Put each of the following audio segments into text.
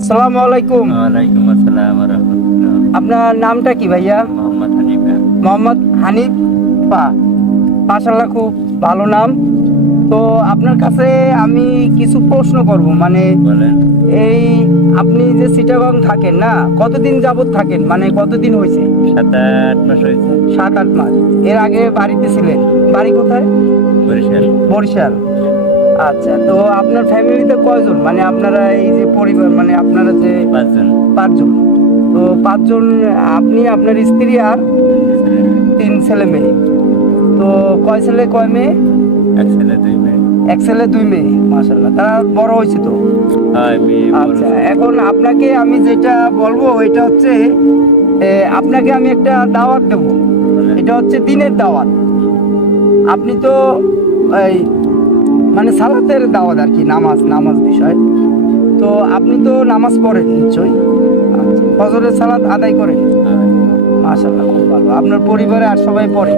আসসালামু আলাইকুম। ওয়ালাইকুম আসসালাম ওয়া রাহমাতুল্লাহ। আপনার নামটা কি ভাইয়া? মোহাম্মদ হানিফা। মোহাম্মদ হানিফা। মাশাআল্লাহ, খুব ভালো নাম। তো আপনার কাছে আমি কিছু প্রশ্ন করব, মানে বলেন। এই আপনি যে চিটাগং থাকেন না, কতদিন যাবত থাকেন, মানে কতদিন হয়েছে? 7-8 মাস হয়েছে। 7-8 মাস। এর আগে বাড়িতে ছিলেন? বাড়ি কোথায়? বরিশাল। বরিশাল। আচ্ছা, তো আপনার ফ্যামিলিতে কয়জন, মানে আপনারা এই যে পরিবার, মানে আপনারা যে 5 জন। 5 জন। তো 5 জন, আপনি, আপনার স্ত্রী আর 3 ছেলে মেয়ে। তো কয় ছেলে কয় মেয়ে? 1 ছেলে 2 মেয়ে। 1 ছেলে 2 মেয়ে। মাশাআল্লাহ, তারা বড় হয়েছে তো? হয় মেয়ে বড়। আচ্ছা, এখন আপনাকে আমি যেটা বলবো এটা হচ্ছে আপনাকে আমি একটা দাওয়াত দেবো। বলেন। এটা হচ্ছে দিনের দাওয়াত। আপনি তো এই মানে সালাতের দাওয়াত আর কি, নামাজ বিষয়। তো আপনি তো নামাজ পড়েন নিশ্চয়ই? আচ্ছা, ফজরের সালাত আদায় করেন? হয়। মাশাআল্লাহ, খুব ভালো। আপনার পরিবারে আর সবাই পড়ে?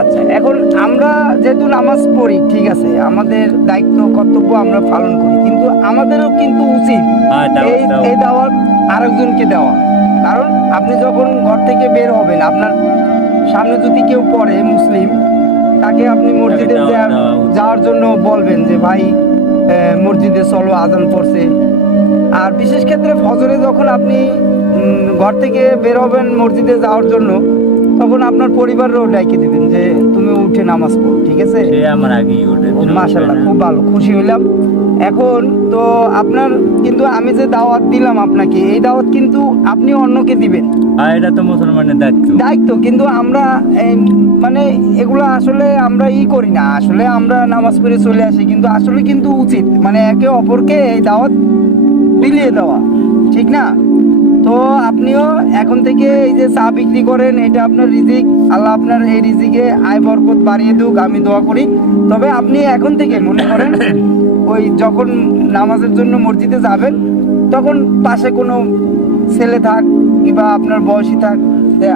আচ্ছা, এখন আমরা যেহেতু নামাজ পড়ি, ঠিক আছে, আমাদের দায়িত্ব কর্তব্য আমরা পালন করি, কিন্তু আমাদেরও কিন্তু উচিত হ্যাঁ, এই দাওয়াত এই দাওয়াত আরেকজনকে দেওয়া। কারণ আপনি যখন ঘর থেকে বের হবেন, আপনার সামনে যদি কেউ পড়ে মুসলিম, তাকে আপনি মসজিদে দাওয়াত দেওয়া উচিত। যাওয়ার জন্য বলবেন যে ভাই মসজিদে চলো, আজান পড়ছে। আর বিশেষ ক্ষেত্রে ফজরে যখন আপনি ঘর থেকে বের হবেন মসজিদে যাওয়ার জন্য, তখন আপনার পরিবারেরও ডাইকে দিবেন যে তুমি উঠে নামাজ পড়ো, ঠিক আছে? সে আমার আগেই ওঠে। ও মাশাআল্লাহ, খুব ভালো, খুশি হইলাম। এখন তো আপনার কিন্তু আমি যে দাওয়াত দিলাম আপনাকে, এই দাওয়াত কিন্তু আপনি অন্যকে দিবেন। হ্যাঁ, এটা তো মুসলমানের দায়িত্ব। দায়িত্ব, কিন্তু আমরা মানে এগুলো আসলে আমরা করি না, আসলে আমরা নামাজ পড়ে চলে আসি, কিন্তু আসলে কিন্তু উচিত মানে একে অপরকে এই দাওয়াত বিলিয়ে দেওয়া, ঠিক না? তো আপনিও এখন থেকে এই যে চা বিক্রি করেন, এটা আপনার রিজিক, আল্লাহ আপনার এই রিজিকে আয় বরকত বাড়িয়ে দিক, আমি দোয়া করি। তবে আপনি এখন থেকে মনে করেন ওই যখন নামাজের জন্য মসজিদে যাবেন, তখন পাশে কোনো ছেলে থাক কিংবা আপনার বয়সী থাক,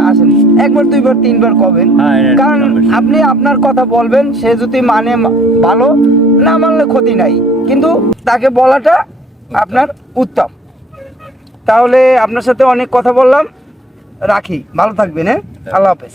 আসেন, 1বার 2বার 3বার কবেন। হ্যাঁ, এটা কারণ সমস্যা। আপনি আপনার কথা বলবেন, সে যদি মানে ভালো, না মানলে ক্ষতি নাই, কিন্তু তাকে বলাটা আপনার উত্তম। তাহলে আপনার সাথে অনেক কথা বললাম, রাখি, ভালো থাকবেন, হ্যাঁ, আল্লাহ হাফেজ।